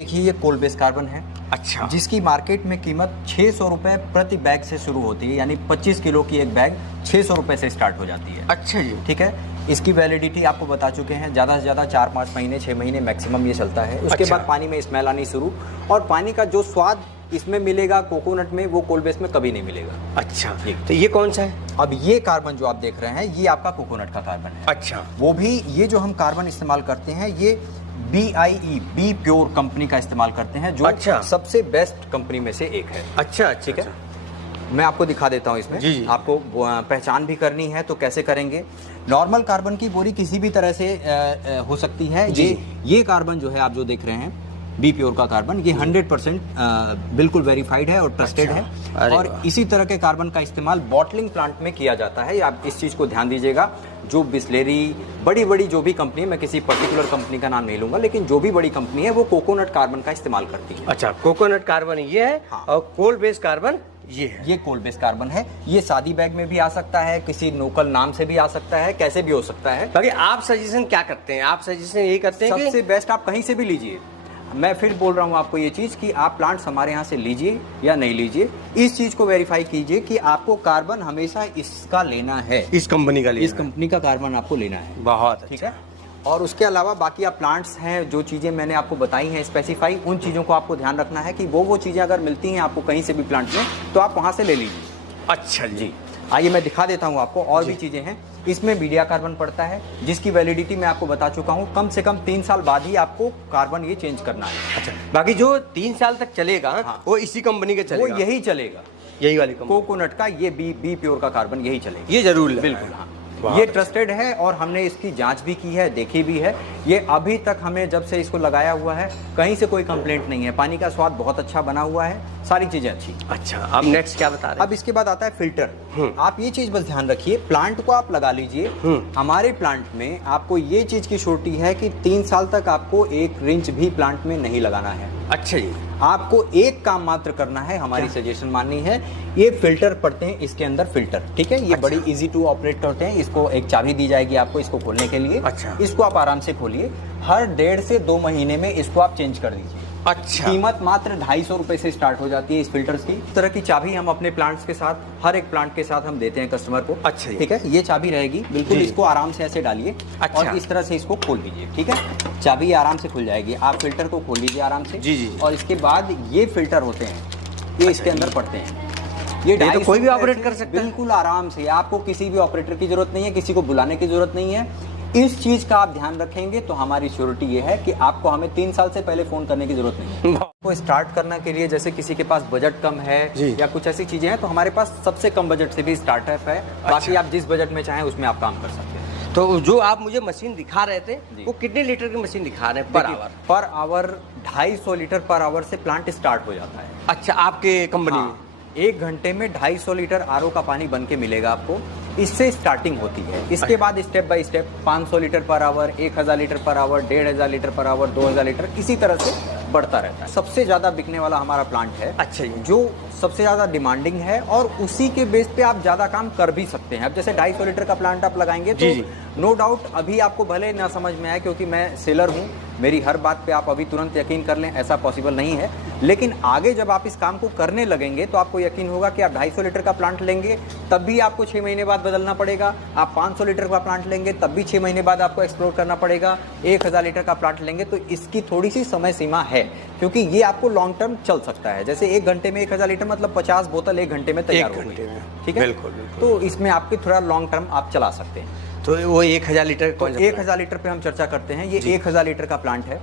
देखिए ये कोल base carbon है। अच्छा। जिसकी मार्केट में कीमत 600 रुपये प्रति बैग से शुरू होती है, यानी 25 किलो की एक बैग 600 रुपये से स्टार्ट हो जाती है। अच्छा जी। ठीक है। इसकी वैलिडिटी आपको बता चुके हैं, ज़्यादा से ज़्यादा 4-5 महीने 6 महीने मैक्सिमम ये चलता है। उसके अच्छा। बाद पानी में स्मेल आनी शुरू, और पानी का जो स्वाद इसमें मिलेगा कोकोनट में, वो कोल बेस में कभी नहीं मिलेगा। अच्छा, तो ये कौन सा है? अब ये कार्बन जो आप देख रहे हैं ये आपका कोकोनट का कार्बन है। अच्छा। वो भी ये जो हम कार्बन इस्तेमाल करते हैं ये BIE बी प्योर कंपनी का इस्तेमाल करते हैं, जो अच्छा। सबसे बेस्ट कंपनी में से एक है। अच्छा, ठीक है। मैं आपको दिखा देता हूँ इसमें। जी जी। आपको पहचान भी करनी है तो कैसे करेंगे। नॉर्मल कार्बन की बोरी किसी भी तरह से हो सकती है। ये कार्बन जो है आप जो देख रहे हैं बी प्योर का कार्बन, ये 100% बिल्कुल वेरीफाइड है और ट्रस्टेड है। और इसी तरह के कार्बन का इस्तेमाल बॉटलिंग प्लांट में किया जाता है। आप इस चीज़ को ध्यान दीजिएगा। जो बिस्लेरी बड़ी बड़ी जो भी कंपनी है, मैं किसी पर्टिकुलर कंपनी का नाम नहीं लूंगा, लेकिन जो भी बड़ी कंपनी है वो कोकोनट कार्बन का इस्तेमाल करती है। अच्छा, कोकोनट कार्बन ये है। हाँ। और कोल बेस कार्बन ये है। ये कोल बेस कार्बन है। ये सादी बैग में भी आ सकता है, किसी लोकल नाम से भी आ सकता है, कैसे भी हो सकता है। बाकी आप सजेशन क्या करते हैं? आप सजेशन यही करते हैं सबसे बेस्ट आप कहीं से भी लीजिए। मैं फिर बोल रहा हूँ आपको ये चीज़ कि आप प्लांट्स हमारे यहाँ से लीजिए या नहीं लीजिए, इस चीज़ को वेरीफाई कीजिए कि आपको कार्बन हमेशा इसका लेना है, इस कंपनी का लेना इस कंपनी का कार्बन आपको लेना है। बहुत ठीक है। और उसके अलावा बाकी आप प्लांट्स हैं, जो चीज़ें मैंने आपको बताई हैं स्पेसिफाई, उन चीज़ों को आपको ध्यान रखना है कि वो चीज़ें अगर मिलती हैं आपको कहीं से भी प्लांट में, तो आप वहाँ से ले लीजिए। अच्छा जी। आइए मैं दिखा देता हूँ आपको, और भी चीज़ें हैं। इसमें मीडिया कार्बन पड़ता है, जिसकी वैलिडिटी मैं आपको बता चुका हूँ, कम से कम 3 साल बाद ही आपको कार्बन ये चेंज करना है। अच्छा, बाकी जो 3 साल तक चलेगा, हाँ। वो इसी कंपनी का चलेगा? वो यही चलेगा, यही वाली कंपनी कोकोनट का। ये बी प्योर का कार्बन यही चलेगा। ये जरूर लेना बिल्कुल। है। हाँ, बहुत ये अच्छा। ट्रस्टेड है और हमने इसकी जांच भी की है, देखी भी है। ये अभी तक हमें जब से इसको लगाया हुआ है कहीं से कोई कंप्लेंट नहीं है। पानी का स्वाद बहुत अच्छा बना हुआ है, सारी चीजें अच्छी। अच्छा, अब नेक्स्ट क्या बता रहे हैं? अब इसके बाद आता है फिल्टर। आप ये चीज बस ध्यान रखिए, प्लांट को आप लगा लीजिए। हमारे प्लांट में आपको ये चीज की छोटी है कि 3 साल तक आपको 1 इंच भी प्लांट में नहीं लगाना है। अच्छा जी। आपको एक काम मात्र करना है, हमारी सजेशन माननी है। ये फिल्टर पड़ते हैं इसके अंदर, फिल्टर। ठीक है। ये अच्छा। बड़ी इजी टू ऑपरेट होते हैं। इसको एक चाबी दी जाएगी आपको इसको खोलने के लिए। अच्छा। इसको आप आराम से खोलिए। हर 1.5 से 2 महीने में इसको आप चेंज कर दीजिए। अच्छा। कीमत मात्र 250 रुपए से स्टार्ट हो जाती है इस फिल्टर्स की। इस तरह की चाबी हम अपने प्लांट्स के साथ, हर एक प्लांट के साथ हम देते हैं कस्टमर को। अच्छा। ठीक है। ये चाबी रहेगी बिल्कुल, जी। इसको आराम से ऐसे डालिए। अच्छा। और इस तरह से इसको खोल दीजिए। ठीक है। चाबी आराम से खुल जाएगी। आप फिल्टर को खोल लीजिए आराम से। जी, जी। और इसके बाद ये फिल्टर होते हैं, ये इसके अंदर पड़ते हैं। ये तो 250 कोई भी रुपए ऑपरेट से कर सकता है? बिल्कुल आराम से। आपको किसी भी ऑपरेटर की जरूरत नहीं है, किसी को बुलाने की जरूरत नहीं है। इस चीज का आप ध्यान रखेंगे तो हमारी श्योरिटी ये है कि आपको हमें 3 साल से पहले फोन करने की जरूरत नहीं है। तो स्टार्ट करने के लिए जैसे किसी के पास बजट कम है या कुछ ऐसी चीजें हैं, तो हमारे पास सबसे कम बजट से भी स्टार्टअप है। बाकी आप जिस बजट में चाहें उसमें आप काम कर सकते हैं। तो जो आप मुझे मशीन दिखा रहे थे, वो कितने लीटर की मशीन दिखा रहे हैं per hour? Per hour 250 litre per hour से प्लांट स्टार्ट हो जाता है। अच्छा, आपके कंपनी में? 1 घंटे में 250 लीटर RO का पानी बन के मिलेगा आपको। इससे स्टार्टिंग होती है। इसके बाद step by step 500 litre per hour, 1000 litre per hour, 1500 litre per hour, 2000 litre, इसी तरह से बढ़ता रहता है। सबसे ज्यादा बिकने वाला हमारा प्लांट है। अच्छा जी। जो सबसे ज्यादा डिमांडिंग है, और उसी के बेस पे आप ज्यादा काम कर भी सकते हैं। अब जैसे 250 लीटर का प्लांट आप लगाएंगे तो नो डाउट अभी आपको भले ना समझ में आए, क्योंकि मैं सेलर हूँ, मेरी हर बात पे आप अभी तुरंत यकीन कर लें, ऐसा पॉसिबल नहीं है। लेकिन आगे जब आप इस काम को करने लगेंगे तो आपको यकीन होगा कि आप 250 लीटर का प्लांट लेंगे तब भी आपको 6 महीने बाद बदलना पड़ेगा। आप 500 लीटर का प्लांट लेंगे तब भी 6 महीने बाद आपको एक्सप्लोर करना पड़ेगा। 1000 लीटर का प्लांट लेंगे तो इसकी थोड़ी सी समय सीमा है, क्योंकि ये आपको लॉन्ग टर्म चल सकता है। जैसे 1 घंटे में 1000 लीटर मतलब 50 बोतल 1 घंटे में तैयार हो गई। ठीक है। बिल्कुल। तो इसमें आपके थोड़ा लॉन्ग टर्म आप चला सकते हैं। तो वो 1000 लीटर तो 1000 लीटर पे हम चर्चा करते हैं। ये 1000 लीटर का प्लांट है।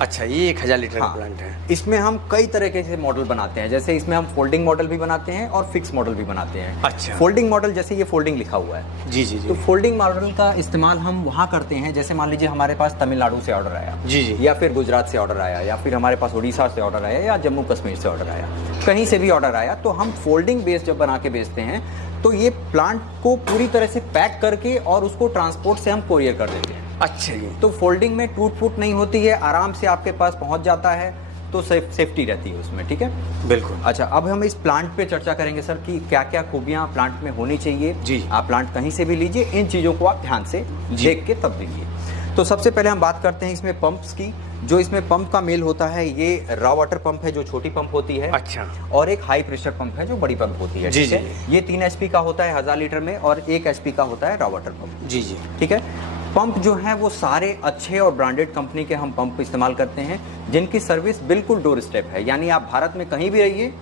अच्छा, ये 1000 लीटर का हाँ। प्लांट है। इसमें हम कई तरह के मॉडल बनाते हैं। जैसे इसमें हम फोल्डिंग मॉडल भी बनाते हैं और फिक्स मॉडल भी बनाते हैं। अच्छा। फोल्डिंग मॉडल, जैसे ये फोल्डिंग लिखा हुआ है। जी जी जी। तो फोल्डिंग मॉडल का इस्तेमाल हम वहाँ करते हैं, जैसे मान लीजिए हमारे पास तमिलनाडु से ऑर्डर आया, जी जी, या फिर गुजरात से ऑर्डर आया, या फिर हमारे पास उड़ीसा से ऑर्डर आया, या जम्मू कश्मीर से ऑर्डर आया, कहीं से भी ऑर्डर आया, तो हम फोल्डिंग बेस जब बना के बेचते हैं तो ये प्लांट को पूरी तरह से पैक करके और उसको ट्रांसपोर्ट से हम कोरियर कर देते हैं। अच्छा जी। तो फोल्डिंग में टूट फूट नहीं होती है, आराम से आपके पास पहुंच जाता है, तो सेफ्टी रहती है उसमें। ठीक है। बिल्कुल। अच्छा, अब हम इस प्लांट पे चर्चा करेंगे सर कि क्या क्या खूबियां प्लांट में होनी चाहिए। जी। आप प्लांट कहीं से भी लीजिए, इन चीज़ों को आप ध्यान से देख के तब दीजिए। तो सबसे पहले हम बात करते हैं इसमें पंप्स की। जो इसमें पंप का मेल होता है, ये रॉ वाटर पंप है जो छोटी पंप होती है। अच्छा। और एक हाई प्रेशर पंप है जो बड़ी पंप होती है। जी, ठीक है? जी। ये 3 HP का होता है 1000 लीटर में, और 1 HP का होता है रॉ वाटर पंप। जी जी। ठीक है। पंप जो है वो सारे अच्छे और ब्रांडेड कंपनी के हम पंप इस्तेमाल करते हैं, जिनकी सर्विस बिल्कुल डोर स्टेप है। यानी आप भारत में कहीं भी रहिए,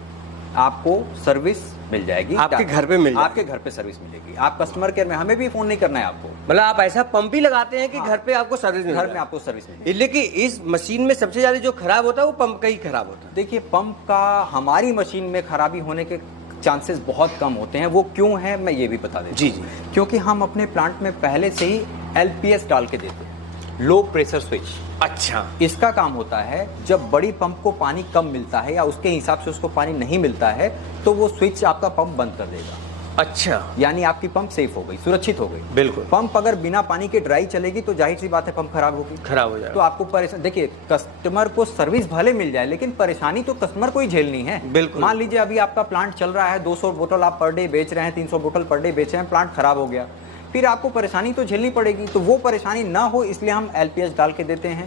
आपको सर्विस मिल जाएगी, आपके घर पे मिल आपके घर पे सर्विस मिलेगी। आप कस्टमर केयर में, हमें भी फोन नहीं करना है आपको, मतलब आप ऐसा पंप ही लगाते हैं कि घर पे आपको सर्विस मिल घर रहा में है। आपको सर्विस मिलेगी। लेकिन इस मशीन में सबसे ज्यादा जो खराब होता है वो पंप का ही खराब होता है। देखिए, पंप का हमारी मशीन में खराबी होने के चांसेस बहुत कम होते हैं। वो क्यों है मैं ये भी बता देता जी, हूं। क्योंकि हम अपने प्लांट में पहले से ही LPS डाल के देते हैं, लो प्रेशर स्विच। अच्छा। इसका काम होता है, जब बड़ी पंप को पानी कम मिलता है या उसके हिसाब से उसको पानी नहीं मिलता है, तो वो स्विच आपका पंप बंद कर देगा। अच्छा। यानी आपकी पंप सेफ हो गई, सुरक्षित हो गई। बिल्कुल। पंप अगर बिना पानी के ड्राई चलेगी तो जाहिर सी बात है पंप खराब होगी, खराब हो जाएगा। तो आपको परेशान। देखिए, कस्टमर को सर्विस भले मिल जाए, लेकिन परेशानी तो कस्टमर को ही झेलनी है। बिल्कुल। मान लीजिए अभी आपका प्लांट चल रहा है, 200 बोतल आप पर डे बेच रहे हैं, 300 बोतल पर डे बेच रहे हैं, प्लांट खराब हो गया, फिर आपको परेशानी तो झेलनी पड़ेगी। तो वो परेशानी ना हो इसलिए हम LPS डाल के देते हैं।